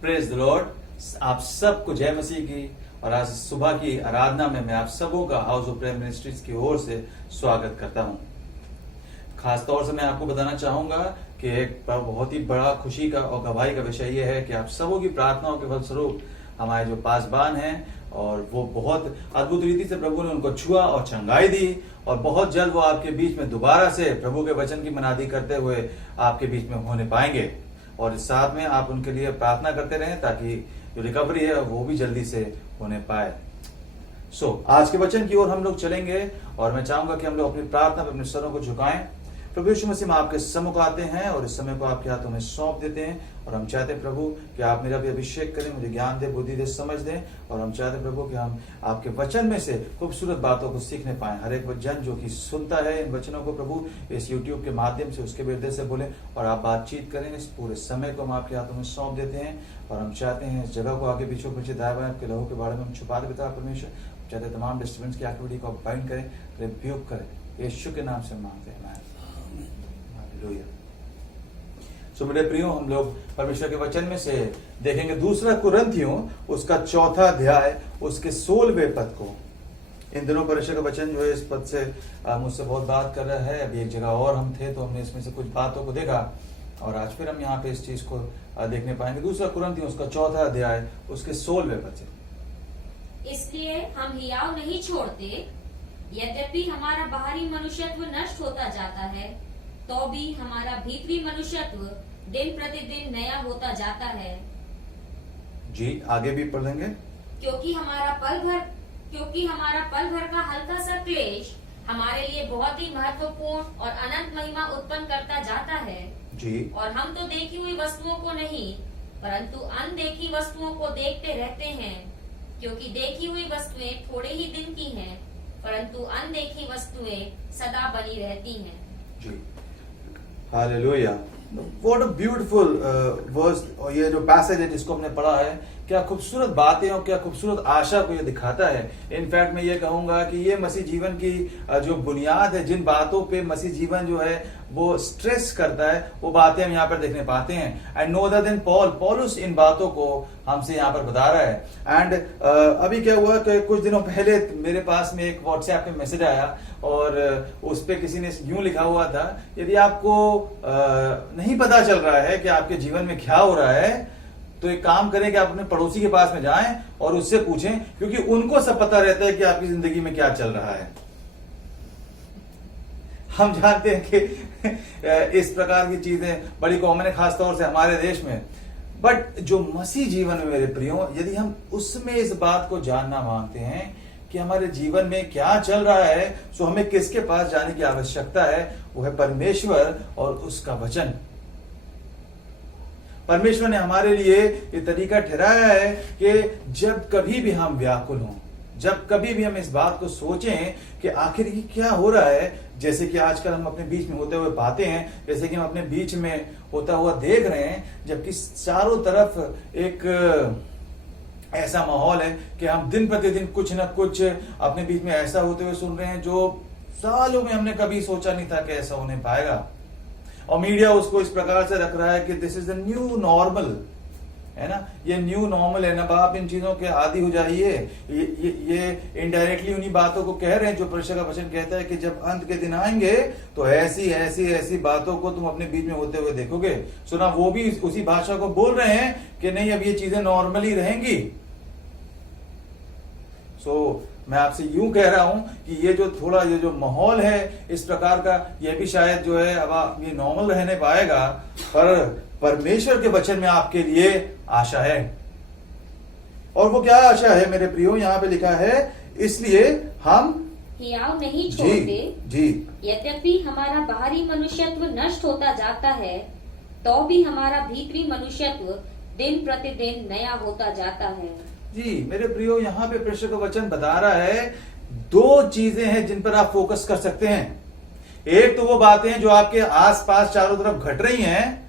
Praise the Lord. आप सबको जय मसीह की। और आज सुबह की आराधना में मैं आप सबों का हाउस ऑफ प्रेयर मिनिस्ट्रीज की ओर से स्वागत करता हूं। खास तौर से मैं आपको बताना चाहूंगा कि एक बहुत ही बड़ा खुशी का और गवाही का विषय यह है कि आप सबों की प्रार्थनाओं के फलस्वरूप हमारे जो पासबान हैं और वो बहुत अद्भुत रीति से प्रभु ने उनको छुआ और चंगाई दी, और बहुत जल्द वो आपके बीच में दोबारा से प्रभु के वचन की मनादी करते हुए आपके बीच में होने पाएंगे। और इस साथ में आप उनके लिए प्रार्थना करते रहें ताकि जो रिकवरी है वो भी जल्दी से होने पाए। आज के वचन की ओर हम लोग चलेंगे और मैं चाहूंगा कि हम लोग अपनी प्रार्थना में अपने सरों को झुकाएं। प्रभु यीशु मसीह में आपके सम्मुख आते हैं और इस समय को आपके हाथों में सौंप देते हैं, और हम चाहते हैं प्रभु कि आप मेरा भी अभिषेक करें, मुझे ज्ञान दे, बुद्धि दे, समझ दें, और हम चाहते हैं प्रभु कि हम आपके वचन में से खूबसूरत बातों को सीखने पाएं। हर एक जन जो कि सुनता है इन वचनों को प्रभु इस यूट्यूब के माध्यम से उसके हृदय से बोले और आप बातचीत करें। इस पूरे समय को हम आपके हाथों में सौंप देते हैं और हम चाहते हैं इस जगह को आगे पीछे पीछे दाएं बाएं आपके लहू के बारे में हम छुपा दे पिता परमेश्वर। चाहते हैं तमाम डिस्टर्बेंस की एक्टिविटी को आप बाइंड करें, रिब्यूक करें, यीशु के नाम से मांगते हैं। मेरे प्रियो, हम लोग परमेश्वर के वचन में से देखेंगे दूसरा कुरिन्थियों उसका 4 अध्याय उसके 16वें पद को। इन दिनों परमेश्वर का वचन जो है इस पद से मुझसे बहुत बात कर रहा है। अभी एक जगह और हम थे तो हमने इसमें से कुछ बातों को देखा और आज फिर हम यहाँ पे इस चीज को देखने पाएंगे। दूसरा कुरिन्थियों उसका 4 अध्याय उसके 16वें पद से। इसलिए हम हियाव नहीं छोड़ते, यद्यपि हमारा बाहरी मनुष्यत्व नष्ट होता जाता है, तो भी हमारा भीतरी मनुष्यत्व दिन प्रतिदिन नया होता जाता है। जी आगे भी पढ़ेंगे। क्योंकि हमारा पल भर का हल्का सा क्लेश हमारे लिए बहुत ही महत्वपूर्ण और अनंत महिमा उत्पन्न करता जाता है जी। और हम तो देखी हुई वस्तुओं को नहीं परंतु अनदेखी वस्तुओं को देखते रहते हैं, क्योंकि देखी हुई वस्तुएं थोड़े ही दिन की हैं, परंतु अनदेखी वस्तुएं सदा बनी रहती हैं। जी hallelujah. What a beautiful verse. और ये जो पैसेज है जिसको हमने पढ़ा है, क्या खूबसूरत बातें और क्या खूबसूरत आशा को ये दिखाता है। इनफैक्ट मैं ये कहूंगा कि ये मसीह जीवन की जो बुनियाद है, जिन बातों पे मसीह जीवन जो है वो स्ट्रेस करता है, वो बातें हम यहाँ पर देखने पाते हैं। एंड नो अदर देन पॉलुस इन बातों को हमसे यहाँ पर बता रहा है। एंड अभी क्या हुआ कि कुछ दिनों पहले मेरे पास में एक व्हाट्सएप पे मैसेज आया और उस पे किसी ने यूं लिखा हुआ था, यदि आपको नहीं पता चल रहा है कि आपके जीवन में क्या हो रहा है तो एक काम करें कि आप अपने पड़ोसी के पास में जाएं और उससे पूछें, क्योंकि उनको सब पता रहता है कि आपकी जिंदगी में क्या चल रहा है। हम जानते हैं कि इस प्रकार की चीजें बड़ी कॉमन है, खासतौर से हमारे देश में। बट जो मसीह जीवन में मेरे प्रियो, यदि हम उसमें इस बात को जानना मांगते हैं कि हमारे जीवन में क्या चल रहा है, तो हमें किसके पास जाने की आवश्यकता है, वो है परमेश्वर और उसका वचन। परमेश्वर ने हमारे लिए ये तरीका ठहराया है कि जब कभी भी हम व्याकुल हों, जब कभी भी हम इस बात को सोचें कि आखिर ये क्या हो रहा है, जैसे कि आजकल हम अपने बीच में होते हुए पाते हैं, जैसे कि हम अपने बीच में होता हुआ देख रहे हैं, जबकि चारों तरफ एक ऐसा माहौल है कि हम दिन प्रतिदिन कुछ न कुछ अपने बीच में ऐसा होते हुए सुन रहे हैं जो सालों में हमने कभी सोचा नहीं था कि ऐसा होने पाएगा। और मीडिया उसको इस प्रकार से रख रहा है कि this is the new normal, है ना, ये न्यू नॉर्मल है ना। आप इन चीजों के आदी हो जाइए। ये इनडायरेक्टली उन्हीं बातों को कह रहे हैं जो परमेश्वर का वचन कहता है कि जब अंत के दिन आएंगे तो ऐसी ऐसी ऐसी बातों को तुम अपने बीच में होते हुए देखोगे। सुना, वो भी उसी भाषा को बोल रहे हैं कि नहीं, अब ये चीजें नॉर्मली रहेंगी। मैं आपसे यूं कह रहा हूं कि ये जो माहौल है इस प्रकार का, ये भी शायद जो है अब ये नॉर्मल रहने पाएगा, पर परमेश्वर के वचन में आपके लिए आशा है। और वो क्या आशा है मेरे प्रियो, यहाँ पे लिखा है, इसलिए हम हियाव नहीं छोड़ते जी। यद्यपि हमारा बाहरी मनुष्यत्व नष्ट होता जाता है, तो भी हमारा भीतरी मनुष्यत्व दिन प्रतिदिन नया होता जाता है। जी मेरे प्रियो, यहाँ पे परमेश्वर का वचन बता रहा है 2 चीजें हैं जिन पर आप फोकस कर सकते हैं। एक तो वो बातें जो आपके आसपास चारों तरफ घट रही हैं,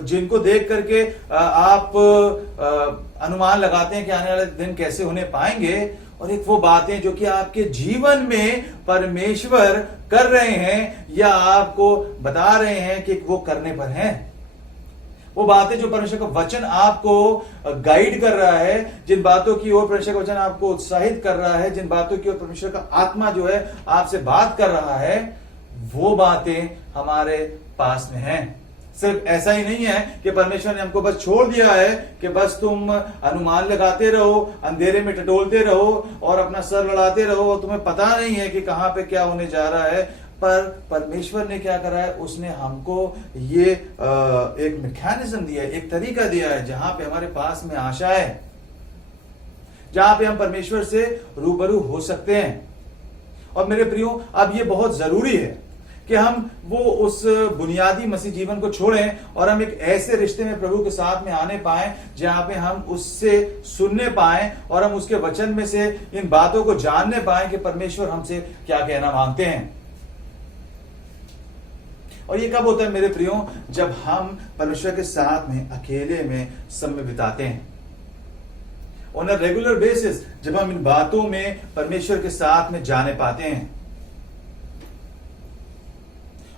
जिनको देख करके आप अनुमान लगाते हैं कि आने वाले दिन कैसे होने पाएंगे, और एक वो बातें जो कि आपके जीवन में परमेश्वर कर रहे हैं या आपको बता रहे हैं कि वो करने पर हैं। वो बातें जो परमेश्वर का वचन आपको गाइड कर रहा है, जिन बातों की ओर परमेश्वर का वचन आपको उत्साहित कर रहा है, जिन बातों की ओर परमेश्वर का आत्मा जो है आपसे बात कर रहा है, वो बातें हमारे पास में हैं। सिर्फ ऐसा ही नहीं है कि परमेश्वर ने हमको बस छोड़ दिया है कि बस तुम अनुमान लगाते रहो, अंधेरे में टटोलते रहो और अपना सर लड़ाते रहो और तुम्हें पता नहीं है कि कहां पे क्या होने जा रहा है। पर परमेश्वर ने क्या करा है, उसने हमको ये एक मैकेनिज्म दिया है, एक तरीका दिया है जहां पे हमारे पास में आशा है, जहां पे हम परमेश्वर से रूबरू हो सकते हैं। और मेरे प्रियो, अब ये बहुत जरूरी है कि हम वो उस बुनियादी मसीह जीवन को छोड़ें और हम एक ऐसे रिश्ते में प्रभु के साथ में आने पाए जहां पे हम उससे सुनने पाए और हम उसके वचन में से इन बातों को जानने पाए कि परमेश्वर हमसे क्या कहना मांगते हैं। और ये कब होता है मेरे प्रियो, जब हम परमेश्वर के साथ में अकेले में समय बिताते हैं। ऑन अ रेगुलर बेसिस जब हम इन बातों में परमेश्वर के साथ में जाने पाते हैं।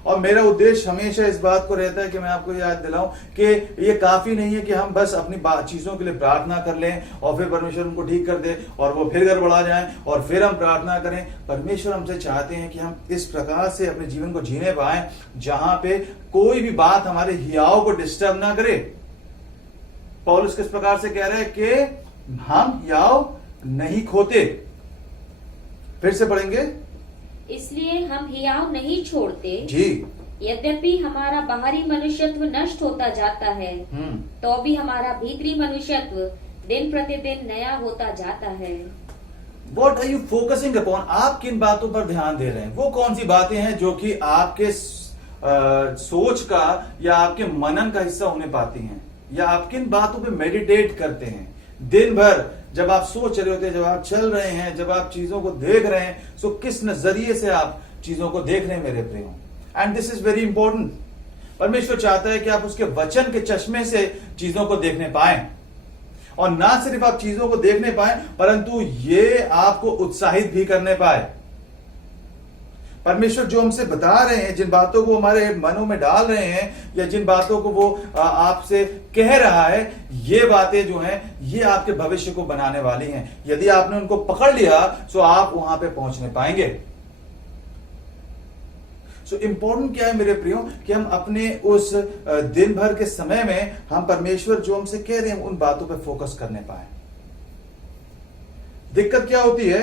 और मेरा उद्देश्य हमेशा इस बात को रहता है कि मैं आपको याद दिलाऊं कि ये काफी नहीं है कि हम बस अपनी चीजों के लिए प्रार्थना कर लें और फिर परमेश्वर उनको ठीक कर दे और वो फिर गड़बड़ा जाएं और फिर हम प्रार्थना करें। परमेश्वर हमसे चाहते हैं कि हम इस प्रकार से अपने जीवन को जीने पाएं जहां पे कोई भी बात हमारे हियाव को डिस्टर्ब ना करे। पौलुस किस प्रकार से कह रहे हैं कि हम हियाव नहीं खोते। फिर से पढ़ेंगे, इसलिए हम हियाव नहीं छोड़ते जी। यद्यपि हमारा बाहरी मनुष्यत्व नष्ट होता जाता है तो भी हमारा भीतरी मनुष्यत्व दिन प्रतिदिन नया होता जाता है। What are you focusing upon? आप किन बातों पर ध्यान दे रहे हैं? वो कौन सी बातें हैं जो कि आपके सोच का या आपके मनन का हिस्सा होने पाती हैं, या आप किन बातों पे मेडिटेट करते हैं दिन भर? जब आप सोच रहे होते हैं, जब आप चल रहे हैं, जब आप चीजों को देख रहे हैं, सो किस नजरिए से आप चीजों को देख रहे हैं मेरे प्रियो? And this is very important. परमेश्वर चाहता है कि आप उसके वचन के चश्मे से चीजों को देखने पाए, और ना सिर्फ आप चीजों को देखने पाए परंतु ये आपको उत्साहित भी करने पाए। परमेश्वर जो हमसे बता रहे हैं, जिन बातों को हमारे मनों में डाल रहे हैं, या जिन बातों को वो आपसे कह रहा है, ये बातें जो हैं ये आपके भविष्य को बनाने वाली हैं। यदि आपने उनको पकड़ लिया तो आप वहां पे पहुंचने पाएंगे। सो इंपॉर्टेंट क्या है मेरे प्रियो, कि हम अपने उस दिन भर के समय में हम परमेश्वर जो हमसे कह रहे हैं उन बातों पे फोकस करने पाए। दिक्कत क्या होती है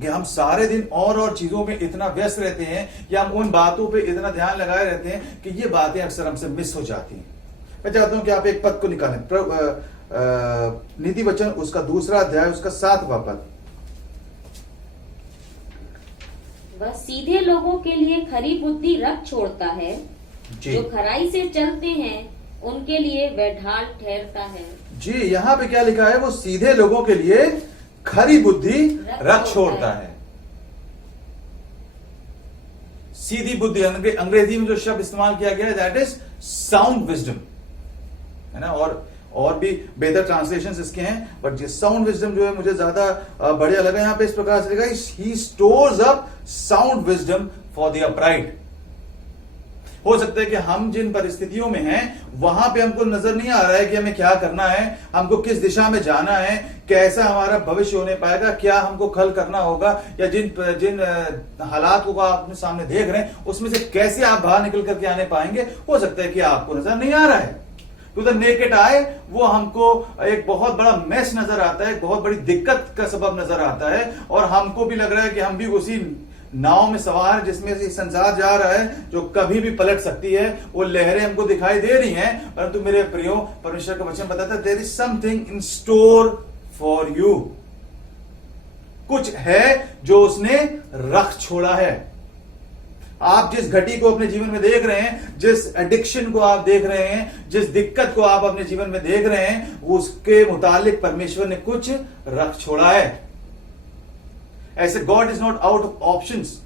कि हम सारे दिन और चीजों में इतना व्यस्त रहते हैं, या हम उन बातों पे इतना ध्यान लगाए रहते हैं कि ये बातें अक्सर हमसे मिस हो जाती हैं। मैं चाहता हूं कि आप एक पद को निकालें, नीति वचन उसका 2 अध्याय उसका 7वां पद। वह सीधे लोगों के लिए खरी बुद्धि रख छोड़ता है, जो खराई से चलते हैं उनके लिए वह ढाल ठहरता है। जी, यहाँ पे क्या लिखा है? वो सीधे लोगों के लिए खरी बुद्धि रख छोड़ता है। सीधी बुद्धि, अंग्रेजी में जो शब्द इस्तेमाल किया गया है दैट इज साउंड विजडम, है ना। और भी बेहतर ट्रांसलेशंस इसके हैं, बट ये साउंड विजडम जो है मुझे ज्यादा बढ़िया लगा। यहां पे इस प्रकार से लिखा, he stores up sound wisdom for the upright. हो सकता है कि हम जिन परिस्थितियों में हैं वहां पे हमको नजर नहीं आ रहा है कि हमें क्या करना है, हमको किस दिशा में जाना है, कैसा हमारा भविष्य होने पाएगा, क्या हमको कल करना होगा, या जिन हालात को आप अपने सामने देख रहे हैं उसमें से कैसे आप बाहर निकल करके आने पाएंगे। हो सकता है कि आपको नजर नहीं आ रहा है। टू द नेकेड आई वो हमको एक बहुत बड़ा मेस नजर आता है, एक बहुत बड़ी दिक्कत का सबब नजर आता है, और हमको भी लग रहा है कि हम भी उसी नाव में सवार जिसमें से संसार जा रहा है, जो कभी भी पलट सकती है। वो लहरें हमको दिखाई दे रही हैं, परंतु मेरे प्रियो परमेश्वर का वचन बताता है there is something in store for you. कुछ है जो उसने रख छोड़ा है। आप जिस घटी को अपने जीवन में देख रहे हैं, जिस एडिक्शन को आप देख रहे हैं, जिस दिक्कत को आप अपने जीवन में देख रहे हैं, उसके मुतालिक परमेश्वर ने कुछ रख छोड़ा है। ऐसे God is not out of options.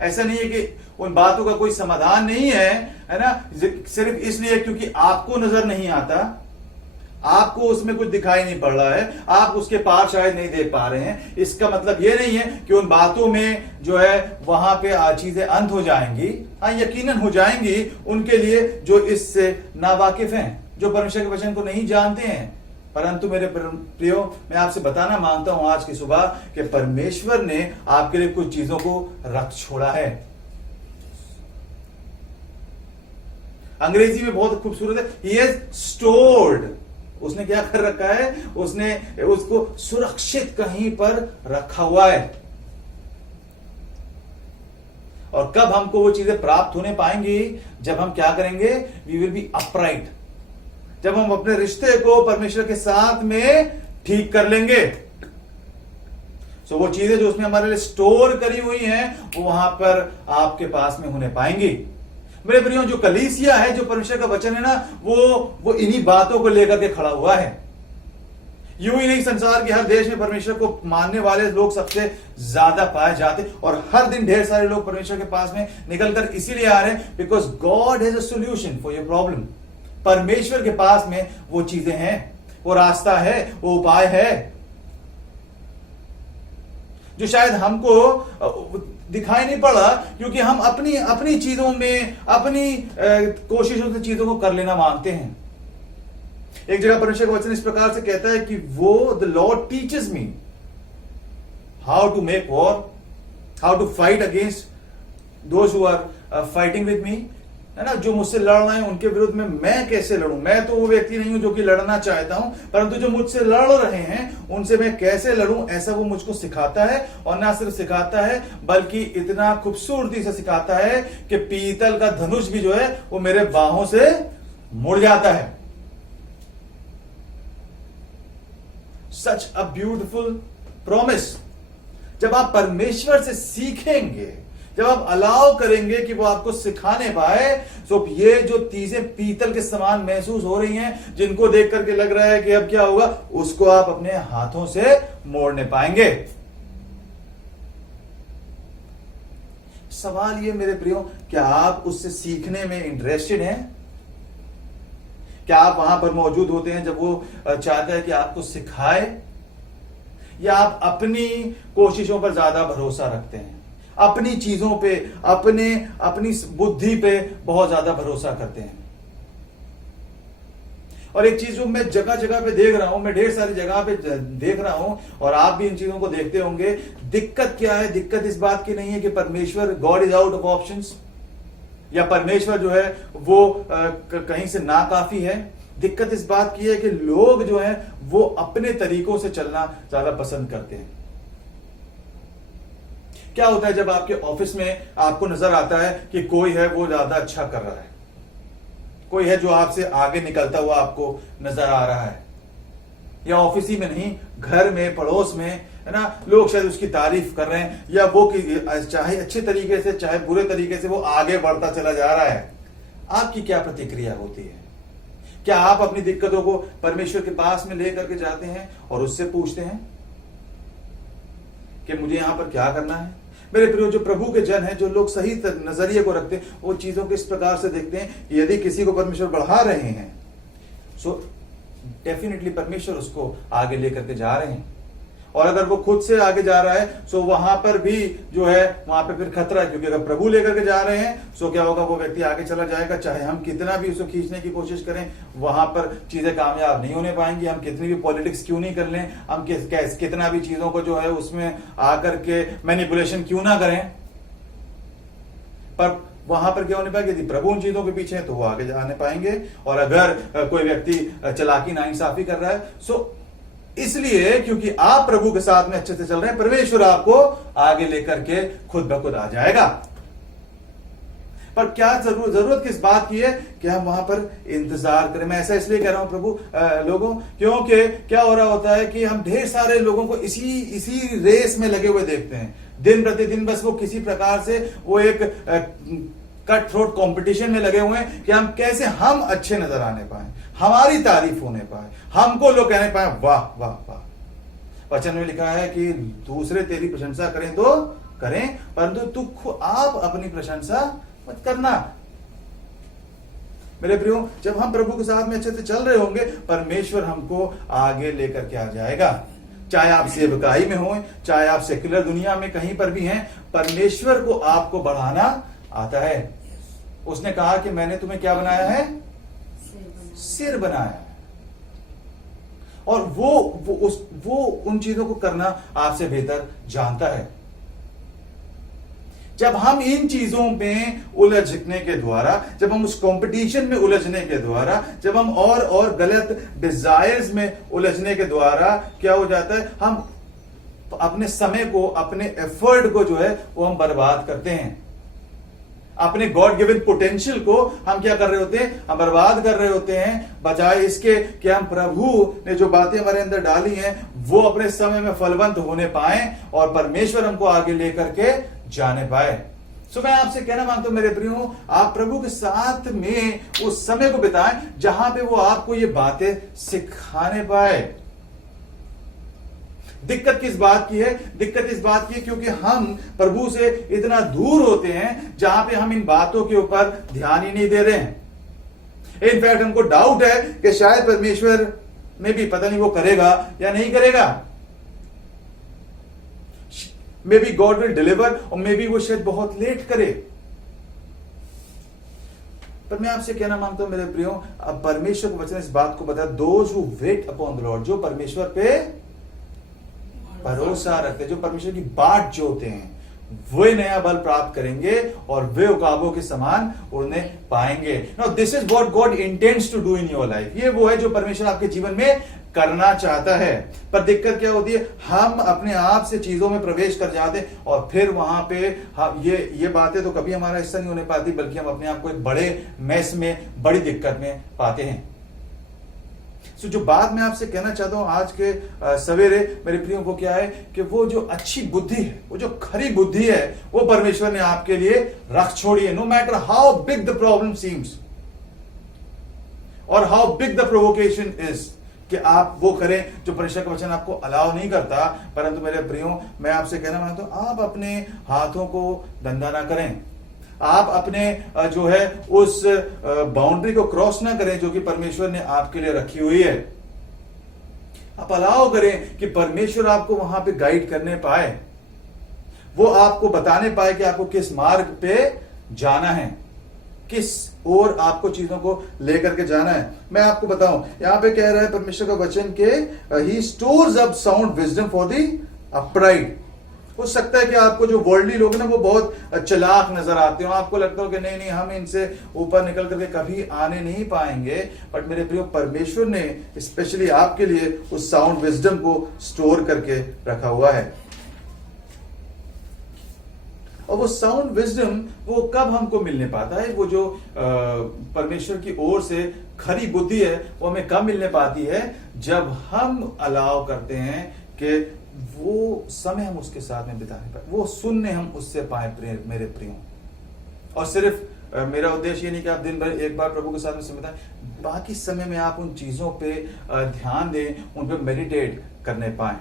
ऐसा नहीं है कि उन बातों का कोई समाधान नहीं है, है ना, सिर्फ इसलिए क्योंकि आपको नजर नहीं आता। आपको उसमें कुछ दिखाई नहीं पड़ रहा है, आप उसके पार शायद नहीं देख पा रहे हैं, इसका मतलब यह नहीं है कि उन बातों में जो है वहां पे चीजें अंत हो जाएंगी। हाँ, यकीनन हो जाएंगी उनके लिए जो इससे नावाकिफ हैं, जो परमेश्वर के वचन को नहीं जानते हैं। परंतु मेरे प्रियो, मैं आपसे बताना मांगता हूं आज की सुबह कि परमेश्वर ने आपके लिए कुछ चीजों को रख छोड़ा है। अंग्रेजी में बहुत खूबसूरत है, he has stored। उसने क्या कर रखा है, उसने उसको सुरक्षित कहीं पर रखा हुआ है। और कब हमको वो चीजें प्राप्त होने पाएंगी, जब हम क्या करेंगे, वी विल बी अपराइट, जब हम अपने रिश्ते को परमेश्वर के साथ में ठीक कर लेंगे। सो वो चीजें जो उसने हमारे लिए स्टोर करी हुई हैं, वो वहां पर आपके पास में होने पाएंगी। मेरे प्रियो, जो कलीसिया है, जो परमेश्वर का वचन है ना, वो इन्हीं बातों को लेकर के खड़ा हुआ है। यूं ही नहीं, संसार के हर देश में परमेश्वर को मानने वाले लोग सबसे ज्यादा पाए जाते, और हर दिन ढेर सारे लोग परमेश्वर के पास में निकलकर इसीलिए आ रहे हैं because God has a solution for your problem. परमेश्वर के पास में वो चीजें हैं, वो रास्ता है, वो उपाय है, जो शायद हमको दिखाई नहीं पड़ा, क्योंकि हम अपनी चीजों में, अपनी कोशिशों से चीजों को कर लेना मांगते हैं। एक जगह परमेश्वर का वचन इस प्रकार से कहता है कि वो the Lord teaches me how to make war, how to fight against those who are fighting with me, है ना, जो मुझसे लड़ रहे हैं उनके विरुद्ध में मैं कैसे लड़ूं। मैं तो वो व्यक्ति नहीं हूं जो कि लड़ना चाहता हूं, परंतु जो मुझसे लड़ रहे हैं उनसे मैं कैसे लड़ूं, ऐसा वो मुझको सिखाता है। और ना सिर्फ सिखाता है, बल्कि इतना खूबसूरती से सिखाता है कि पीतल का धनुष भी जो है वो मेरे बाहों से मुड़ जाता है। सच अ ब्यूटिफुल प्रॉमिस। जब आप परमेश्वर से सीखेंगे, जब आप अलाउ करेंगे कि वो आपको सिखाने पाए, तो ये जो चीजें पीतल के समान महसूस हो रही हैं, जिनको देख करके लग रहा है कि अब क्या होगा, उसको आप अपने हाथों से मोड़ने पाएंगे। सवाल ये मेरे प्रियो, क्या आप उससे सीखने में इंटरेस्टेड हैं? क्या आप वहां पर मौजूद होते हैं जब वो चाहता है कि आपको सिखाए, या आप अपनी कोशिशों पर ज्यादा भरोसा रखते हैं, अपनी चीजों पे, अपनी बुद्धि पे बहुत ज्यादा भरोसा करते हैं? और एक चीज जो मैं जगह जगह पे देख रहा हूं, मैं ढेर सारी जगह पे देख रहा हूं, और आप भी इन चीजों को देखते होंगे। दिक्कत क्या है? दिक्कत इस बात की नहीं है कि परमेश्वर, God is out of options, या परमेश्वर जो है वो कहीं से नाकाफी है। दिक्कत इस बात की है कि लोग जो है वो अपने तरीकों से चलना ज्यादा पसंद करते हैं। क्या होता है जब आपके ऑफिस में आपको नजर आता है कि कोई है वो ज्यादा अच्छा कर रहा है, कोई है जो आपसे आगे निकलता हुआ आपको नजर आ रहा है, या ऑफिस ही में नहीं, घर में, पड़ोस में, है ना, लोग शायद उसकी तारीफ कर रहे हैं, या वो चाहे अच्छे तरीके से चाहे बुरे तरीके से वो आगे बढ़ता चला जा रहा है। आपकी क्या प्रतिक्रिया होती है? क्या आप अपनी दिक्कतों को परमेश्वर के पास में लेकर के जाते हैं और उससे पूछते हैं कि मुझे यहां पर क्या करना है? मेरे प्रियो, जो प्रभु के जन हैं, जो लोग सही नजरिए को रखते हैं, वो चीजों को इस प्रकार से देखते हैं कि यदि किसी को परमेश्वर बढ़ा रहे हैं, सो डेफिनेटली परमेश्वर उसको आगे लेकर के जा रहे हैं। और अगर वो खुद से आगे जा रहा है, सो वहां पर भी जो है वहां पे फिर खतरा है, क्योंकि अगर प्रभु लेकर के जा रहे हैं, सो क्या होगा, वो व्यक्ति आगे चला जाएगा। चाहे हम कितना भी उसको खींचने की कोशिश करें, वहां पर चीजें कामयाब नहीं होने पाएंगी। हम कितनी भी पॉलिटिक्स क्यों नहीं कर लें, हम कितना भी चीजों को जो है उसमें आकर के मैनिपुलेशन क्यों ना करें, पर वहां पर क्या होने पाएगा? यदि प्रभु उन चीजों के पीछे है तो वो आगे जाने पाएंगे। और अगर कोई व्यक्ति चालाकी नाइंसाफी कर रहा है, सो इसलिए क्योंकि आप प्रभु के साथ में अच्छे से चल रहे हैं, परमेश्वर आपको आगे लेकर के खुद ब खुद आ जाएगा। पर क्या जरूरत किस बात की है कि हम वहां पर इंतजार करें? मैं ऐसा इसलिए कह रहा हूं प्रभु लोगों, क्योंकि क्या हो रहा होता है कि हम ढेर सारे लोगों को इसी रेस में लगे हुए देखते हैं, दिन प्रतिदिन। बस वो किसी प्रकार से वो एक कट थ्रोट कंपटीशन में लगे हुए हैं कि हम कैसे हम अच्छे नजर आने पाए, हमारी तारीफ होने पाए, हमको लोग कहने पाए वाह वाह वाह। वचन में लिखा है कि दूसरे तेरी प्रशंसा करें तो करें, परंतु तू आप अपनी प्रशंसा मत करना। मेरे प्रियो, जब हम प्रभु के साथ में अच्छे से चल रहे होंगे, परमेश्वर हमको आगे लेकर के आ जाएगा। चाहे आप सेवकाई में हो, चाहे आप सेक्युलर दुनिया में कहीं पर भी हैं, परमेश्वर को आपको बढ़ाना आता है। उसने कहा कि मैंने तुम्हें क्या बनाया है? सिर बनाया है। और वो उन चीजों को करना आपसे बेहतर जानता है। जब हम इन चीजों में उलझने के द्वारा, जब हम उस कंपटीशन में उलझने के द्वारा, जब हम और गलत डिजायर्स में उलझने के द्वारा क्या हो जाता है, हम अपने समय को, अपने एफर्ट को जो है वो हम बर्बाद करते हैं। अपने गॉड गिवन पोटेंशियल को हम क्या कर रहे होते हैं? हम बर्बाद कर रहे होते हैं, बजाय इसके कि हम प्रभु ने जो बातें हमारे अंदर डाली हैं वो अपने समय में फलवंत होने पाए और परमेश्वर हमको आगे लेकर के जाने पाए। सो मैं आपसे कहना मांगता हूं मेरे प्रियो, आप प्रभु के साथ में उस समय को बिताएं जहां पे वो आपको ये बातें सिखाने पाए। दिक्कत किस बात की है? दिक्कत इस बात की है क्योंकि हम प्रभु से इतना दूर होते हैं जहां पे हम इन बातों के ऊपर ध्यान ही नहीं दे रहे हैं। इनफैक्ट हमको डाउट है कि शायद परमेश्वर में भी पता नहीं वो करेगा या नहीं करेगा। May be God will deliver और मे बी वो शायद बहुत लेट करे। पर मैं आपसे कहना मांगता हूं मेरे प्रियो, अब परमेश्वर को वचन इस बात को बताया, those who weight upon the Lord, जो परमेश्वर पे भरोसा रखते, जो परमेश्वर की बाट जोते हैं, वे नया बल प्राप्त करेंगे और वे उकाबों के समान उड़ने पाएंगे। Now this is what God intends to do in your life. ये वो है जो परमेश्वर आपके जीवन में करना चाहता है। पर दिक्कत क्या होती है? हम अपने आप से चीजों में प्रवेश कर जाते हैं और फिर वहां पे हम ये बातें तो कभी हमारा हिस्सा नहीं होने पाती, बल्कि हम अपने आप को एक बड़े मैस में, बड़ी दिक्कत में पाते हैं। सो जो बात मैं आपसे कहना चाहता हूं आज के सवेरे मेरे प्रियो, वो क्या है कि वो जो अच्छी बुद्धि है, वो जो खरी बुद्धि है, वो परमेश्वर ने आपके लिए रख छोड़ी है। No matter how big the problem seems और how big the provocation is, कि आप वो करें जो परमेश्वर का वचन आपको अलाउ नहीं करता। परंतु मेरे प्रियो, मैं आपसे कहना मांगता हूं, आप अपने हाथों को गंदा ना करें। आप अपने जो है उस बाउंड्री को क्रॉस ना करें जो कि परमेश्वर ने आपके लिए रखी हुई है। आप अलाउ करें कि परमेश्वर आपको वहां पे गाइड करने पाए, वो आपको बताने पाए कि आपको किस मार्ग पे जाना है, किस ओर आपको चीजों को लेकर के जाना है। मैं आपको बताऊं, यहां पे कह रहा है परमेश्वर का वचन के he stores up sound wisdom for the upright. हो सकता है कि आपको जो वर्ल्डली लोग ना वो बहुत चालाक नजर आते हो, आपको लगता हो कि नहीं हम इनसे ऊपर निकल करके कभी आने नहीं पाएंगे। बट मेरे प्रियो, परमेश्वर ने स्पेशली आपके लिए उस साउंड विजडम को स्टोर करके रखा हुआ है। और वो साउंड विजडम वो कब हमको मिलने पाता है? वो जो परमेश्वर की ओर से खरी बुद्धि है वो हमें कब मिलने पाती है? जब हम अलाउ करते हैं कि वो समय हम उसके साथ में बिताने पाए, वो सुनने हम उससे पाए मेरे प्रियो। और सिर्फ मेरा उद्देश्य ये नहीं कि आप दिन भर एक बार प्रभु के साथ में समय बिताएं, बाकी समय में आप उन चीजों पे ध्यान दें, उन पे मेडिटेट करने पाए।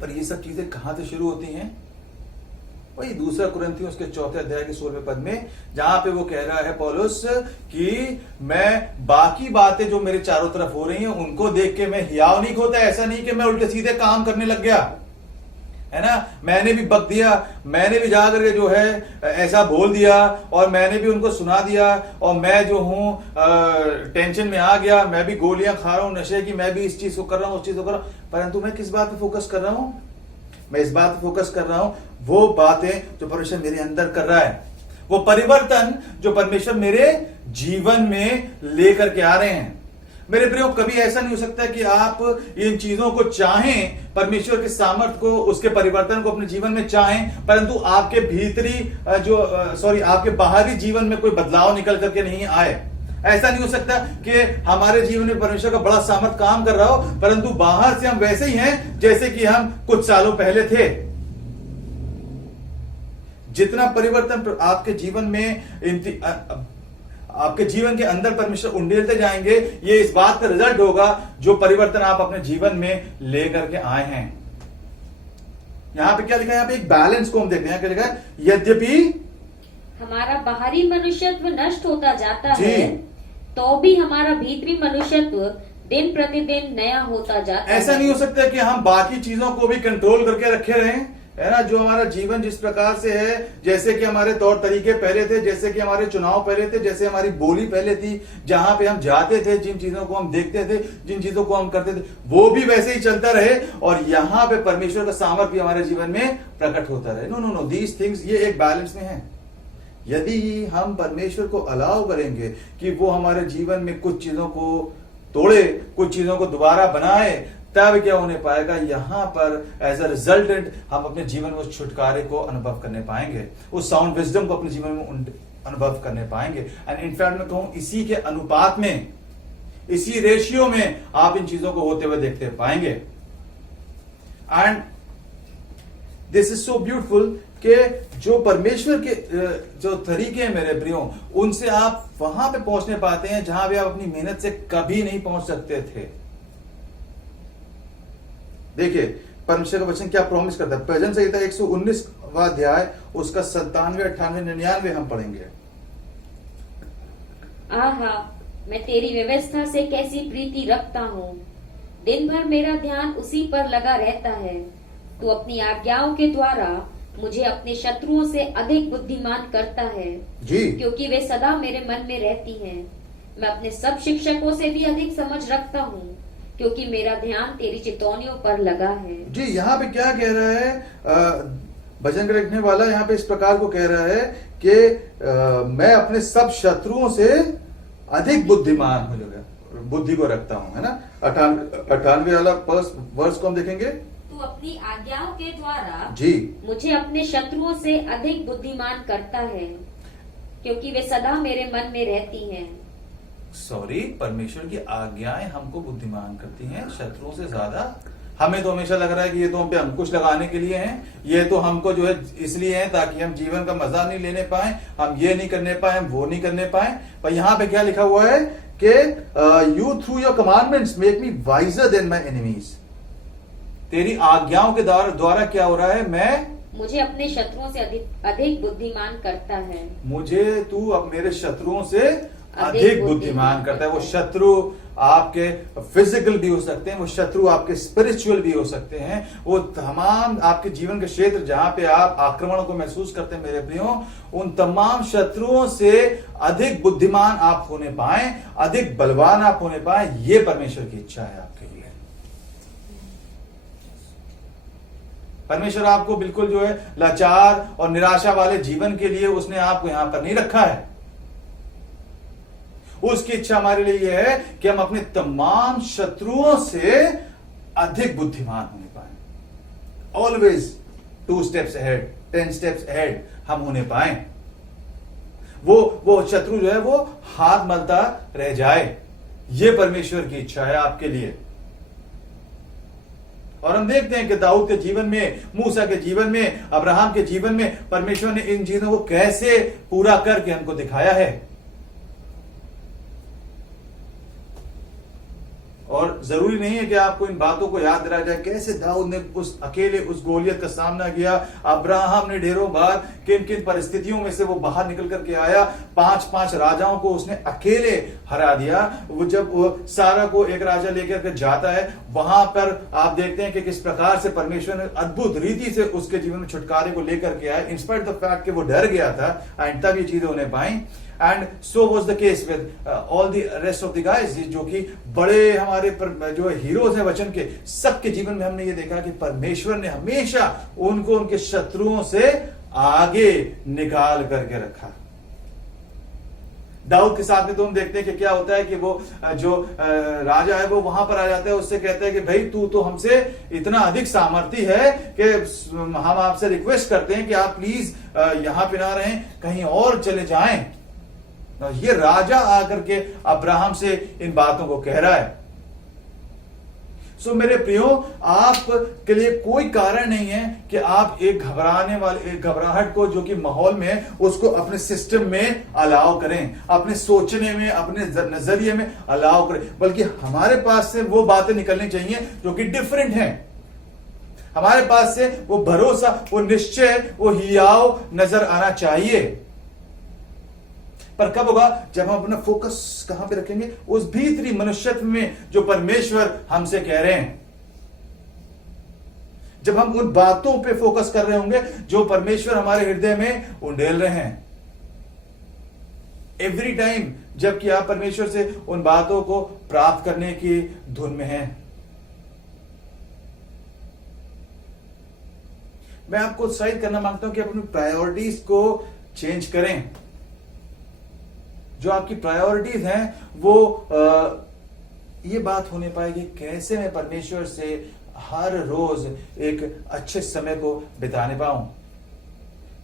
पर ये सब चीजें कहां से शुरू होती हैं? वही 2 कुरिन्थियों उसके 4 अध्याय के 16वें पद में, जहां पे वो कह रहा है पौलुस कि मैं बाकी बातें जो मेरे चारों तरफ हो रही हैं उनको देख के मैं हियाव नहीं खोता। ऐसा नहीं कि मैं उल्टे सीधे काम करने लग गया, है ना, मैंने भी बक दिया, मैंने भी जाकर के जो है ऐसा बोल दिया और मैंने भी उनको सुना दिया और मैं जो हूं टेंशन में आ गया, मैं भी गोलियां खा रहा हूं नशे की, मैं भी इस चीज को कर रहा हूं, उस चीज को कर रहा हूं। परंतु मैं किस बात पे फोकस कर रहा हूं? मैं इस बात पे फोकस कर रहा हूं वो बातें जो परमेश्वर मेरे अंदर कर रहा है, वो परिवर्तन जो परमेश्वर मेरे जीवन में लेकर के आ रहे हैं। मेरे प्रियो, कभी ऐसा नहीं हो सकता कि आप इन चीजों को चाहें, परमेश्वर के सामर्थ को, उसके परिवर्तन को अपने जीवन में चाहें, परंतु आपके भीतरी आपके बाहरी जीवन में कोई बदलाव निकल करके नहीं आए। ऐसा नहीं हो सकता कि हमारे जीवन में परमेश्वर का बड़ा सामर्थ काम कर रहा हो, परंतु बाहर से हम वैसे ही हैं जैसे कि हम कुछ सालों पहले थे। जितना परिवर्तन आपके जीवन में आपके जीवन के अंदर परमेश्वर उंडेलते जाएंगे, ये इस बात का रिजल्ट होगा जो परिवर्तन आप अपने जीवन में लेकर के आए हैं। यहां पे क्या लिखा है, यहां पे एक बैलेंस को हम देखते हैं, क्या लिखा है, यद्यपि हमारा बाहरी मनुष्यत्व नष्ट होता जाता जी। है, तो भी हमारा भीतरी मनुष्यत्व दिन प्रतिदिन नया होता जाता ऐसा है। नहीं हो सकता कि हम बाकी चीजों को भी कंट्रोल करके रखे रहें, है ना। जो हमारा जीवन जिस प्रकार से है, जैसे कि हमारे तौर तरीके पहले थे, जैसे कि हमारे चुनाव पहले थे, जैसे हमारी बोली पहले थी, जहां पे हम जाते थे, जिन चीजों को हम देखते थे, जिन चीजों को हम करते थे, वो भी वैसे ही चलता रहे और यहाँ पे परमेश्वर का सामर्थ्य हमारे जीवन में प्रकट होता रहे। No no no, these things, ये एक बैलेंस में है। यदि हम परमेश्वर को अलाउ करेंगे कि वो हमारे जीवन में कुछ चीजों को तोड़े, कुछ चीजों को दोबारा बनाए, तब क्या होने पाएगा, यहां पर एज अ रिजल्टेंट हम अपने जीवन में उस छुटकारे को अनुभव करने पाएंगे, उस साउंड विजडम को अपने जीवन में अनुभव करने पाएंगे। एंड इनफैक्ट मैं कहूं, इसी के अनुपात में, इसी रेशियो में आप इन चीजों को होते हुए देखते पाएंगे। And this is so beautiful कि जो परमेश्वर के जो तरीके हैं मेरे प्रियो, उनसे आप वहां पे पहुंचने पाते हैं जहां भी आप अपनी मेहनत से कभी नहीं पहुंच सकते थे। देखिए परमेश्वर का वचन क्या प्रॉमिस करता है। भजन संहिता 119वां अध्याय उसका 97, 98, 99 हम पढ़ेंगे। आहा, मैं तेरी व्यवस्था से कैसी प्रीति रखता हूँ, दिन भर मेरा ध्यान उसी पर लगा रहता है। तू अपनी आज्ञाओं के द्वारा मुझे अपने शत्रुओं से अधिक बुद्धिमान करता है जी, क्योंकि वे सदा मेरे मन में रहती हैं। मैं अपने सब शिक्षकों से भी अधिक समझ रखता हूँ क्योंकि मेरा ध्यान तेरी चितौनियों पर लगा है। जी। यहाँ पे क्या कह रहा है भजन का लिखने वाला, यहाँ पे इस प्रकार को कह रहा है कि मैं अपने सब शत्रुओं से अधिक बुद्धिमान हो जाएगा, बुद्धि को रखता हूं, है ना। 98 वाला वर्ष को हम देखेंगे। तू अपनी आज्ञाओं के द्वारा जी मुझे अपने शत्रुओं से अधिक बुद्धिमान करता है क्योंकि वे सदा मेरे मन में रहती हैं। सॉरी, परमेश्वर की आज्ञाएं हमको बुद्धिमान करती हैं शत्रुओं से ज्यादा। हमें तो हमेशा लग रहा है कि ये तो हम पे अंकुश लगाने के लिए हैं, ये तो हमको जो है इसलिए है ताकि हम जीवन का मजा नहीं लेने पाए, हम ये नहीं करने पाए, हम वो नहीं करने पाए। पर यहाँ पे क्या लिखा हुआ है कि you through your commandments make me visor then my enemies. तेरी आज्ञाओं के द्वारा क्या हो रहा है, मुझे अपने शत्रुओं से अधिक बुद्धिमान करता है। मुझे तू अब मेरे शत्रुओं से अधिक बुद्धिमान करता है। वो शत्रु आपके फिजिकल भी हो सकते हैं, वो शत्रु आपके स्पिरिचुअल भी हो सकते हैं, वो तमाम आपके जीवन के क्षेत्र जहां पे आप आक्रमण को महसूस करते हैं मेरे प्रियो, उन तमाम शत्रुओं से अधिक बुद्धिमान आप होने पाए, अधिक बलवान आप होने पाए। ये परमेश्वर की इच्छा है आपके लिए। परमेश्वर आपको बिल्कुल जो है लाचार और निराशा वाले जीवन के लिए उसने आपको यहां पर नहीं रखा है। उसकी इच्छा हमारे लिए यह है कि हम अपने तमाम शत्रुओं से अधिक बुद्धिमान होने पाए। Always 2 steps ahead, 10 steps ahead हम होने पाए। वो शत्रु जो है वो हाथ मलता रह जाए। ये परमेश्वर की इच्छा है आपके लिए। और हम देखते हैं कि दाऊद के जीवन में, मूसा के जीवन में, अब्राहम के जीवन में परमेश्वर ने इन चीजों को कैसे पूरा करके हमको दिखाया है। और जरूरी नहीं है कि आपको इन बातों को याद दिलाया जाए कैसे दाऊद ने उस गोलियत का सामना किया, अब्राहम ने ढेरों बार किन किन परिस्थितियों में से वो बाहर निकल करके आया, 5 राजाओं को उसने अकेले हरा दिया। वो जब वो सारा को एक राजा लेकर के जाता है, वहां पर आप देखते हैं कि किस प्रकार से परमेश्वर ने अद्भुत रीति से उसके जीवन में छुटकारे को लेकर के आया, इंस्पाइट द फैक्ट कि वो डर गया था, एंड तब ये चीजें होने पाई। And so was the case with all the rest of the guys, जो कि बड़े हमारे जो हीरोज हैं वचन के, सबके जीवन में हमने ये देखा कि परमेश्वर ने हमेशा उनको उनके शत्रुओं से आगे निकाल करके रखा। दाऊद के साथ में तो हम देखते हैं कि क्या होता है कि वो जो राजा है वो वहां पर आ जाता है, उससे कहता है कि भाई तू तो हमसे इतना अधिक सामर्थी है कि हम आपसे रिक्वेस्ट करते हैं कि आप प्लीज यहां पे ना रहें, कहीं और चले जाएं। ये राजा आकर के अब्राहम से इन बातों को कह रहा है। सो मेरे प्रियो, आप के लिए कोई कारण नहीं है कि आप एक घबराहट को जो कि माहौल में है उसको अपने सिस्टम में अलाउ करें, अपने सोचने में, अपने नजरिए में अलाउ करें, बल्कि हमारे पास से वो बातें निकलनी चाहिए जो कि डिफरेंट हैं। हमारे पास से वो भरोसा, वो निश्चय, वो हियाव नजर आना चाहिए। पर कब होगा? जब हम अपना फोकस कहां पे रखेंगे? उस भीतरी मनुष्यत्व में जो परमेश्वर हमसे कह रहे हैं। जब हम उन बातों पे फोकस कर रहे होंगे जो परमेश्वर हमारे हृदय में उंडेल रहे हैं। एवरी टाइम जबकि आप परमेश्वर से उन बातों को प्राप्त करने की धुन में हैं। मैं आपको उत्साहित करना मांगता हूं कि अपनी प्रायोरिटीज को चेंज करें। जो आपकी प्रायोरिटीज हैं वो ये बात होने पाएगी, कैसे मैं परमेश्वर से हर रोज एक अच्छे समय को बिताने पाऊं,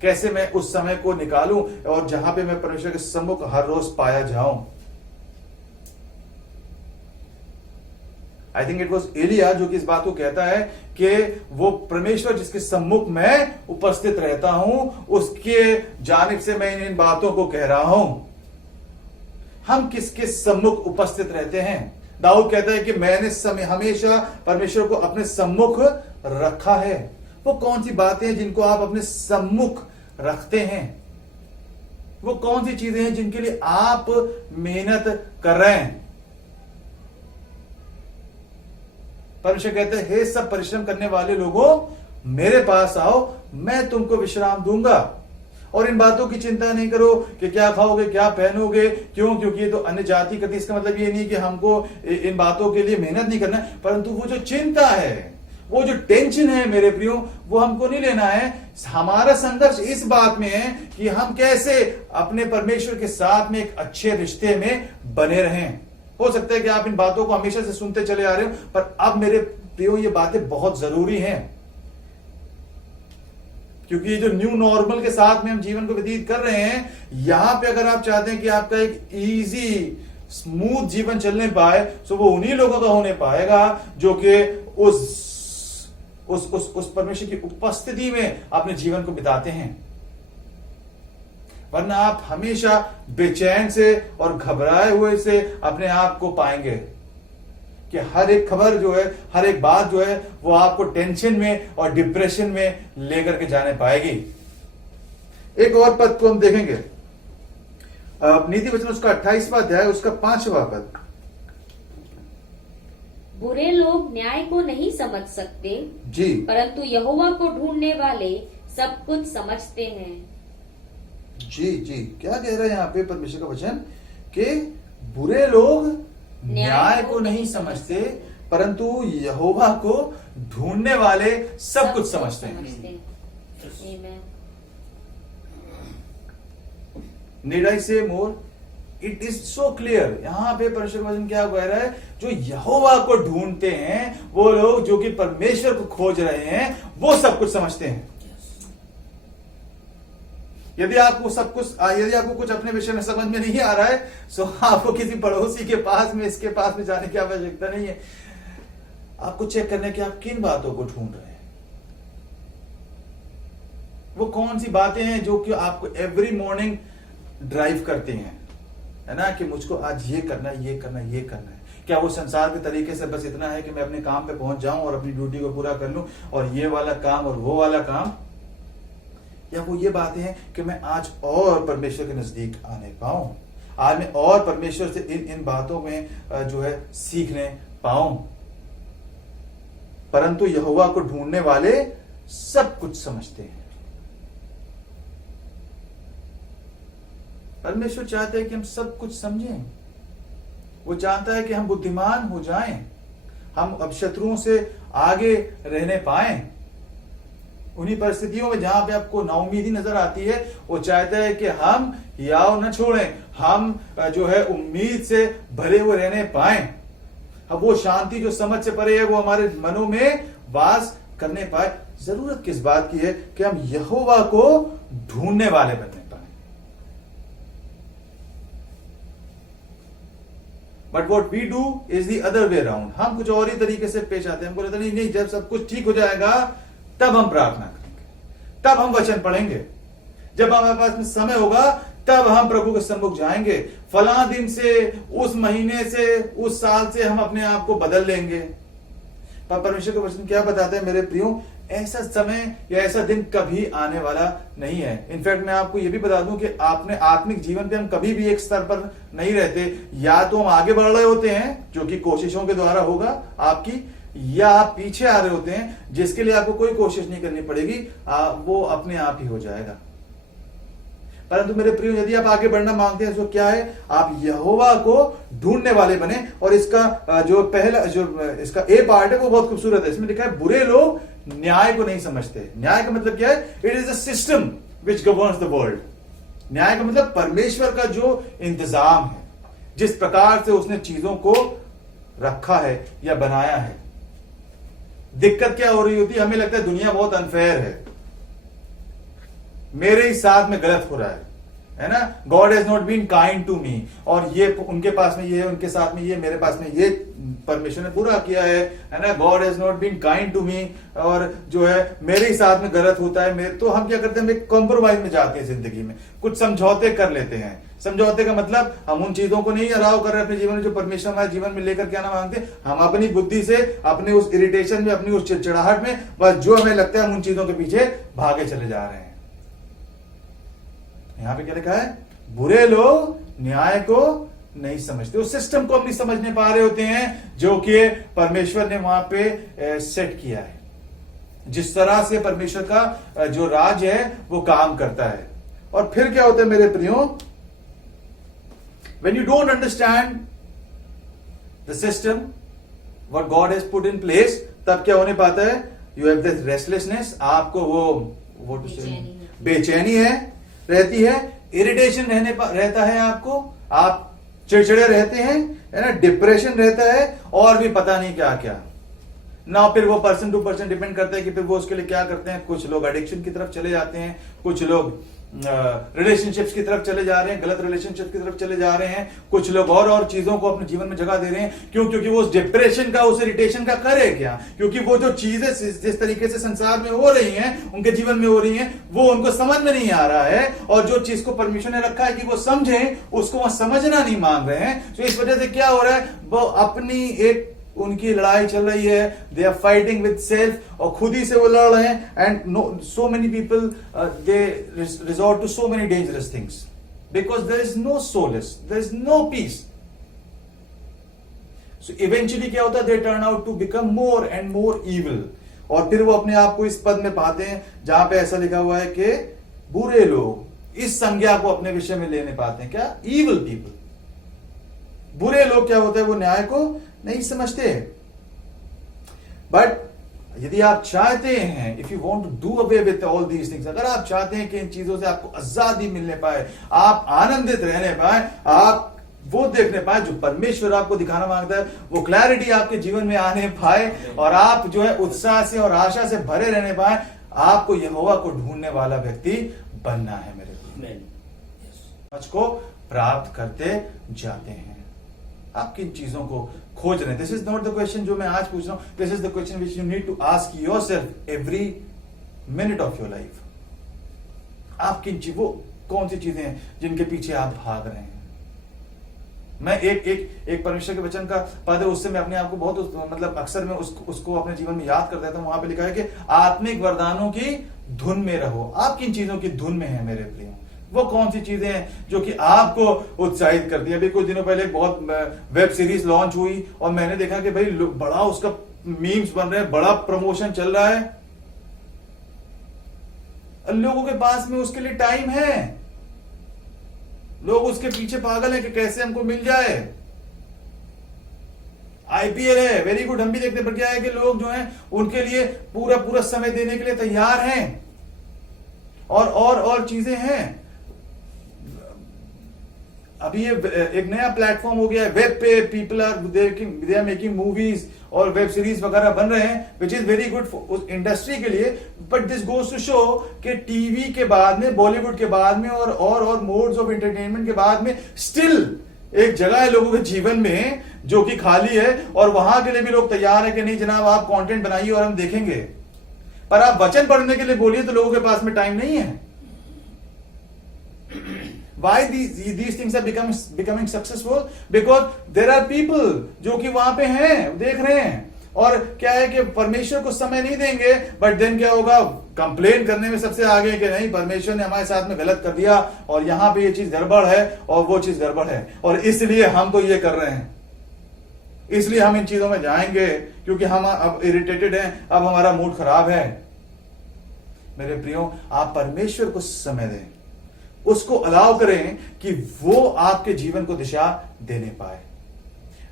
कैसे मैं उस समय को निकालूं और जहां पे मैं परमेश्वर के सम्मुख हर रोज पाया जाऊं। I think it was Elijah जो कि इस बात को कहता है कि वो परमेश्वर जिसके सम्मुख मैं उपस्थित रहता हूं उसके जानिब से मैं इन बातों को कह रहा हूं। हम किसके सम्मुख उपस्थित रहते हैं? दाऊद कहता है कि मैंने हमेशा परमेश्वर को अपने सम्मुख रखा है। वो कौन सी बातें हैं जिनको आप अपने सम्मुख रखते हैं? वो कौन सी चीजें हैं जिनके लिए आप मेहनत कर रहे हैं? परमेश्वर कहते हैं, हे सब परिश्रम करने वाले लोगों मेरे पास आओ, मैं तुमको विश्राम दूंगा। और इन बातों की चिंता नहीं करो कि क्या खाओगे, क्या पहनोगे। क्यों? क्योंकि ये तो अन्य जाति करती। इसका मतलब ये नहीं कि हमको इन बातों के लिए मेहनत नहीं करना है, परंतु वो जो चिंता है, वो जो टेंशन है मेरे प्रियो, वो हमको नहीं लेना है। हमारा संघर्ष इस बात में है कि हम कैसे अपने परमेश्वर के साथ में एक अच्छे रिश्ते में बने रहें। हो सकता है कि आप इन बातों को हमेशा से सुनते चले आ रहे हो, पर अब मेरे प्रियो ये बातें बहुत जरूरी हैं, क्योंकि ये जो न्यू नॉर्मल के साथ में हम जीवन को व्यतीत कर रहे हैं, यहां पे अगर आप चाहते हैं कि आपका एक इजी स्मूथ जीवन चलने पाए, तो वो उन्हीं लोगों का होने पाएगा जो कि उस परमेश्वर की उपस्थिति में अपने जीवन को बिताते हैं। वरना आप हमेशा बेचैन से और घबराए हुए से अपने आप को पाएंगे कि हर एक खबर जो है, हर एक बात जो है, वो आपको टेंशन में और डिप्रेशन में लेकर के जाने पाएगी। एक और पद को हम देखेंगे, नीति वचन उसका 28वां अध्याय उसका 5वां पद। बुरे लोग न्याय को नहीं समझ सकते जी, परंतु यहोवा को ढूंढने वाले सब कुछ समझते हैं। जी जी, क्या कह रहे हैं यहाँ पे परमेश्वर का वचन कि बुरे लोग न्याय को नहीं समझते परंतु यहोवा को ढूंढने वाले सब कुछ समझते हैं। Need I say more? It is so clear. यहां पे परमेश्वर का वचन क्या कह रहा है? जो यहोवा को ढूंढते हैं, वो लोग जो कि परमेश्वर को खोज रहे हैं, वो सब कुछ समझते हैं। यदि आपको कुछ अपने विषय में समझ में नहीं आ रहा है, तो आपको किसी पड़ोसी के पास में, इसके पास में जाने की आवश्यकता नहीं है। आपको चेक करने की आप किन बातों को ढूंढ रहे हैं। वो कौन सी बातें हैं जो कि आपको एवरी मॉर्निंग ड्राइव करती हैं, है ना, कि मुझको आज ये करना है, ये करना है, ये करना है। क्या वो संसार के तरीके से बस इतना है कि मैं अपने काम पे पहुंच जाऊं और अपनी ड्यूटी को पूरा कर लूं, और ये वाला काम और वो वाला काम, या वो ये बातें हैं कि मैं आज और परमेश्वर के नजदीक आने पाऊं, आज मैं और परमेश्वर से इन बातों में जो है सीखने पाऊं। परंतु यहोवा को ढूंढने वाले सब कुछ समझते हैं। परमेश्वर चाहता है कि हम सब कुछ समझें। वो चाहता है कि हम बुद्धिमान हो जाएं, हम अब शत्रुओं से आगे रहने पाएं। उन्हीं परिस्थितियों में जहां पे आपको नाउमीदी नजर आती है, वो चाहता है कि हम हियाव न छोड़ें, हम जो है उम्मीद से भरे हुए रहने पाएं। अब वो शांति जो समझ से परे है, वो हमारे मनों में वास करने पाए। जरूरत किस बात की है? कि हम यहोवा को ढूंढने वाले बनने पाए। But what we do is the other way around. हम कुछ और ही तरीके से पेश आते हैं। हमको लगता नहीं, जब सब कुछ ठीक हो जाएगा तब हम प्रार्थना करेंगे, तब हम वचन पढ़ेंगे, जब हमारे पास में समय होगा तब हम प्रभु के सम्मुख जाएंगे, फला दिन से, उस महीने से, उस साल से हम अपने आप को बदल लेंगे। पर परमेश्वर का वचन क्या बताता है मेरे प्रियो? ऐसा समय या ऐसा दिन कभी आने वाला नहीं है। इनफैक्ट मैं आपको यह भी बता दूं कि आपने आत्मिक जीवन पे हम कभी भी एक स्तर पर नहीं रहते। या तो हम आगे बढ़ रहे होते हैं, जो कि कोशिशों के द्वारा होगा आपकी, या आप पीछे आ रहे होते हैं, जिसके लिए आपको कोई कोशिश नहीं करनी पड़ेगी, वो अपने आप ही हो जाएगा। परंतु मेरे प्रियो, यदि आप आगे बढ़ना मांगते हैं तो क्या है, आप यहोवा को ढूंढने वाले बने। और इसका जो पहला जो इसका ए पार्ट है वो बहुत खूबसूरत है। इसमें लिखा है बुरे लोग न्याय को नहीं समझते। न्याय का मतलब क्या है? It is a system which governs the world. न्याय का मतलब परमेश्वर का जो इंतजाम है, जिस प्रकार से उसने चीजों को रखा है या बनाया है। दिक्कत क्या हो रही होती है, हमें लगता है दुनिया बहुत अनफेयर है, मेरे ही साथ में गलत हो रहा है ना। God has not been kind to me, और ये उनके पास में ये है, उनके साथ में ये, मेरे पास में ये, परमेश्वर ने पूरा किया है ना। God has not been kind to me, और जो है मेरे ही साथ में गलत होता है। मेरे तो हम क्या करते हैं, हम कॉम्प्रोमाइज में जाते हैं जिंदगी में, कुछ समझौते कर लेते हैं। समझौते का मतलब हम उन चीजों को नहीं अलाउ कर रहे अपने जीवन में जो परमेश्वर हमारे जीवन में लेकर के आना मांगते। हम अपनी बुद्धि से, अपने उस इरिटेशन में, अपनी उस चिड़चिड़ाहट में, बस जो हमें लगता है हम उन चीजों के पीछे भागे चले जा रहे हैं। यहां पे क्या लिखा है? बुरे लोग न्याय को नहीं समझते। उस सिस्टम को हम नहीं समझने पा रहे होते हैं जो कि परमेश्वर ने वहां पे सेट किया है। जिस तरह से परमेश्वर का जो राज है वो काम करता है। और फिर क्या होता है मेरे प्रियो, when you don't understand the system what God has put in place, तब क्या होने पाता है? You have this restlessness, आपको वो बेचैनी है, रहती है, इरिटेशन रहता है आपको, आप चिड़चिड़े रहते हैं, है ना, डिप्रेशन रहता है, और भी पता नहीं क्या क्या ना। फिर वो पर्सन टू पर्सन डिपेंड करता है कि फिर वो उसके लिए क्या करते हैं। कुछ लोग एडिक्शन की तरफ चले जाते हैं, कुछ लोग रिलेशनशिप्स की तरफ चले जा रहे हैं, गलत रिलेशनशिप की तरफ चले जा रहे हैं, कुछ लोग और चीजों को अपने जीवन में जगह दे रहे हैं। क्यों? क्योंकि वो उस डिप्रेशन का, उस इरिटेशन का करे क्या? क्योंकि वो जो चीजें जिस तरीके से संसार में हो रही हैं, उनके जीवन में हो रही हैं, वो उनको समझ में नहीं आ रहा है। और जो चीज को परमेश्वर ने रखा है कि वो समझें, उसको वो समझना नहीं मांग रहे हैं। तो इस वजह से क्या हो रहा है, वो अपनी एक उनकी लड़ाई चल रही है। They are fighting with self, और खुद ही से वो लड़ रहे हैं। And so many people they resort to so many dangerous things because there is no solace, there is no peace. So eventually क्या होता है, they turn out to become more and more evil. और फिर वो अपने आप को इस पद में पाते हैं जहां पे ऐसा लिखा हुआ है कि बुरे लोग, इस संज्ञा को अपने विषय में लेने पाते हैं। क्या? Evil people. बुरे लोग क्या होते हैं, वो न्याय को नहीं समझते। बट यदि आप चाहते हैं, if you want to do away with all these things, अगर आप चाहते हैं कि इन चीजों से आपको आजादी मिलने पाए, आप आनंदित रहने पाए, आप वो देखने पाए जो परमेश्वर आपको दिखाना मांगता है, वो क्लैरिटी आपके जीवन में आने पाए, और आप जो है उत्साह से और आशा से भरे रहने पाए, आपको यहोवा को ढूंढने वाला व्यक्ति बनना है मेरे समझ को प्राप्त करते जाते हैं। आप किन चीजों को खोज रहे हैं? This is not the question जो मैं आज पूछ रहा हूं। This is the question which you need to ask yourself every minute of your life. आप किन वो कौन सी चीजें हैं जिनके पीछे आप भाग रहे हैं? मैं एक परमेश्वर के वचन का पद है, उससे मैं अपने आप को बहुत मतलब अक्सर मैं उसको अपने जीवन में याद कर देता हूं। वहां पे लिखा है कि आत्मिक वरदानों की धुन में रहो। आप किन चीजों की धुन में है मेरे प्रिय? वो कौन सी चीजें हैं जो कि आपको उत्साहित करती है? अभी कुछ दिनों पहले एक बहुत वेब सीरीज लॉन्च हुई, और मैंने देखा कि भाई बड़ा उसका मीम्स बन रहे हैं, बड़ा प्रमोशन चल रहा है। लोगों के पास में उसके लिए टाइम है, लोग उसके पीछे पागल हैं कि कैसे हमको मिल जाए। आईपीएल है, वेरी गुड, हम भी देखते, पर क्या है कि लोग जो हैं उनके लिए पूरा पूरा समय देने के लिए तैयार हैं, और चीजें हैं। अभी ये एक नया प्लेटफॉर्म हो गया है वेब पे, people are they are making movies और वेब सीरीज वगैरह बन रहे हैं, विच इज वेरी गुड उस इंडस्ट्री के लिए। But this goes to show कि टीवी के बाद में, बॉलीवुड के बाद में, और मोड्स ऑफ एंटरटेनमेंट के बाद में स्टिल एक जगह है लोगों के जीवन में जो कि खाली है, और वहां के लिए भी लोग तैयार है कि नहीं जनाब आप कंटेंट बनाइए और हम देखेंगे। पर आप वचन पढ़ने के लिए बोलिए तो लोगों के पास में टाइम नहीं है। Why these things are becoming successful? Because there are people जो कि वहां पे हैं, देख रहे हैं, और क्या है कि परमेश्वर को समय नहीं देंगे, बट देन क्या होगा, कंप्लेन करने में सबसे आगे कि नहीं परमेश्वर ने हमारे साथ में गलत कर दिया और यहां पे ये चीज गड़बड़ है और वो चीज गड़बड़ है और इसलिए हम तो ये कर रहे हैं, इसलिए हम इन चीजों में जाएंगे क्योंकि हम अब इरिटेटेड हैं, अब हमारा मूड खराब है। मेरे प्रियो, आप परमेश्वर को समय दें, उसको अलाउ करें कि वो आपके जीवन को दिशा देने पाए।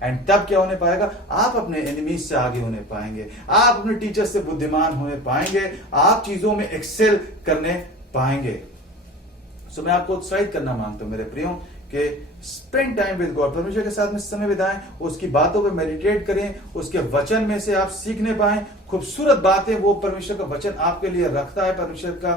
एंड तब क्या होने पाएगा, आप अपने एनिमीज से आगे होने पाएंगे, आप अपने टीचर से बुद्धिमान होने पाएंगे, आप चीजों में एक्सेल करने पाएंगे। सो मैं आपको उत्साहित करना मांगता हूं मेरे प्रियो कि स्पेंड टाइम विद गॉड, परमेश्वर के साथ में समय बिताएं, उसकी बातों पे मेडिटेट करें, उसके वचन में से आप सीखने पाएं खूबसूरत बातें। वो परमेश्वर का वचन आपके लिए रखता है, परमेश्वर का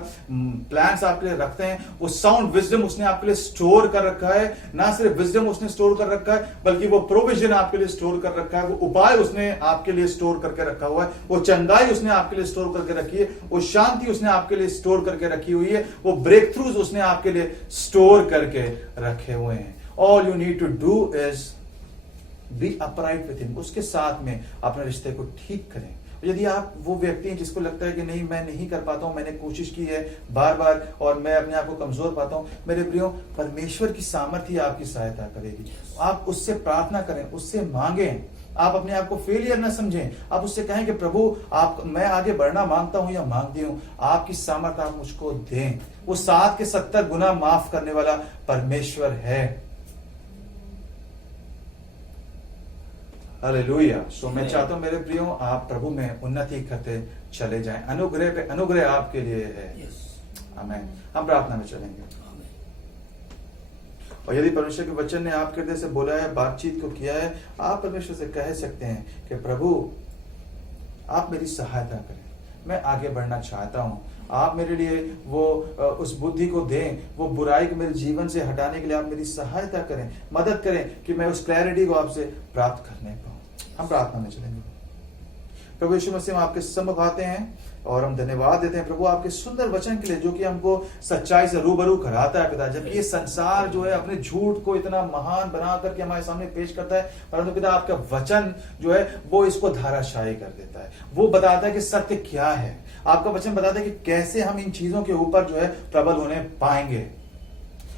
प्लान्स आपके लिए रखते हैं। वो साउंड विजडम उसने आपके लिए स्टोर कर रखा है, ना सिर्फ विजडम उसने स्टोर कर रखा है बल्कि वो प्रोविजन आपके लिए स्टोर कर रखा है, वो उपाय उसने आपके लिए स्टोर करके रखा हुआ है, वो चंगाई उसने आपके लिए स्टोर करके रखी है, वो शांति उसने आपके लिए स्टोर करके रखी हुई है, वो ब्रेक थ्रूज उसने आपके लिए स्टोर करके रखे हुए हैं। All you need to do is be upright with him, उसके साथ में अपने रिश्ते को ठीक करें। यदि आप वो व्यक्ति हैं जिसको लगता है कि नहीं मैं नहीं कर पाता हूं, मैंने कोशिश की है बार बार और मैं अपने आप को कमजोर पाता हूं, मेरे प्रियो परमेश्वर की सामर्थ्य आपकी सहायता करेगी। आप उससे प्रार्थना करें, उससे मांगें, आप अपने आप को फेलियर ना समझें, आप उससे कहें कि प्रभु आप, मैं आगे बढ़ना मांगता हूं या मांगती हूं, आपकी सामर्थ्य आप मुझको दें। वो 7 के 70 गुना माफ करने वाला परमेश्वर है। हालेलुया। सो मैं चाहता हूं मेरे प्रियो आप प्रभु में उन्नति करते चले जाएं, अनुग्रह पे अनुग्रह आपके लिए है। आमीन। हम प्रार्थना में चलेंगे। और यदि परमेश्वर के वचन ने आपके हृदय से बोला है, बातचीत को किया है, आप परमेश्वर से कह सकते हैं कि प्रभु आप मेरी सहायता करें, मैं आगे बढ़ना चाहता हूं, आप मेरे लिए वो उस बुद्धि को दें, वो बुराई को मेरे जीवन से हटाने के लिए आप मेरी सहायता करें, मदद करें कि मैं उस क्लैरिटी को आपसे प्राप्त करने पाऊं। हम प्रार्थना में चलेंगे। प्रभु यीशु मसीह हम आपके सम्मुख आते हैं और हम धन्यवाद देते हैं प्रभु आपके सुंदर वचन के लिए जो कि हमको सच्चाई से रूबरू कराता है पिता। जबकि ये संसार जो है अपने झूठ को इतना महान बना करके हमारे सामने पेश करता है, परंतु पिता आपका वचन जो है वो इसको धाराशायी कर देता है, वो बताता है कि सत्य क्या है। आपका वचन बताता है कि कैसे हम इन चीजों के ऊपर जो है प्रबल होने पाएंगे।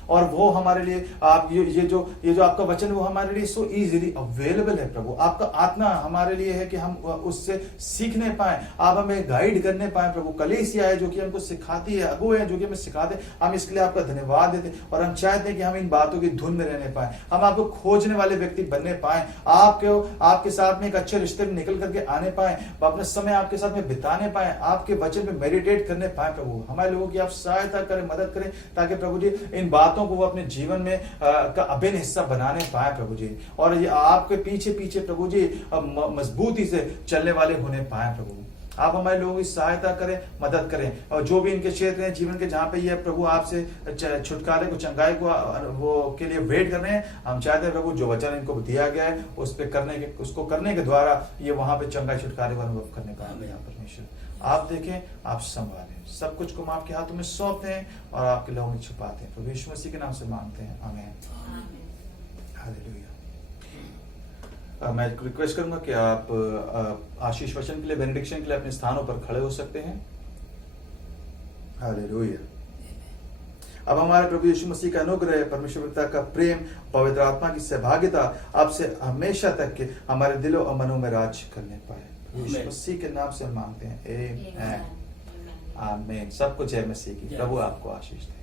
और वो हमारे लिए आप ये जो आपका वचन वो हमारे लिए सो इजीली अवेलेबल है प्रभु। आपका आत्मा हमारे लिए है कि हम उससे सीखने पाए, आप हमें गाइड करने पाए प्रभु। कलीसिया है जो कि हमको सिखाती है, अगुवे हैं जो कि हमें सिखाते हैं, हम इसके लिए आपका धन्यवाद देते हैं। और हम चाहते हैं कि हम इन बातों की धुन में रहने पाए, हम आपको खोजने वाले व्यक्ति बनने पाए, आपके साथ में एक अच्छे रिश्ते में निकल करके आने पाए, अपना समय आपके साथ में बिताने पाए, आपके वचन में मेडिटेट करने पाए प्रभु। हमारे लोगों की आप सहायता करें, मदद करें, ताकि प्रभु जी इन बातों को वो अपने जीवन में का अभिन्न हिस्सा बनाने पाए प्रभु जी। और ये आपके पीछे पीछे प्रभु जी मजबूती से चलने वाले होने पाए प्रभु। आप हमारे लोगों की सहायता करें, मदद करें। और जो भी इनके क्षेत्र हैं जीवन के जहां पे ये प्रभु आपसे छुटकारे को, चंगाई को वो के लिए वेट कर रहे हैं, हम चाहते हैं प्रभु जो वचन इनको दिया गया है उसको करने के द्वारा ये वहां पे चंगाई छुटकारे को अनुभव करने पाएंगे। परमेश्वर आप देखें, आप संभालें, सब कुछ को हम आपके हाथों में सौंपते हैं और आपके लोगों में छुपाते हैं। प्रभु यीशु मसीह के नाम से मांगते हैं, आमीन। हालेलुया। मैं रिक्वेस्ट करूंगा कि आप आशीष वचन के लिए, बेनेडिक्शन के लिए अपने स्थानों पर खड़े हो सकते हैं। हालेलुया। अब हमारे प्रभु यीशु मसीह का अनुग्रह, परमेश्वर पिता का प्रेम, पवित्र आत्मा की सहभागिता अब से हमेशा तक के हमारे दिलों और मनों में राज करने पाए। यीशु मसीह के नाम से मांगते हैं, आमीन। सबको जय मसीह की। प्रभु आपको आशीष दे।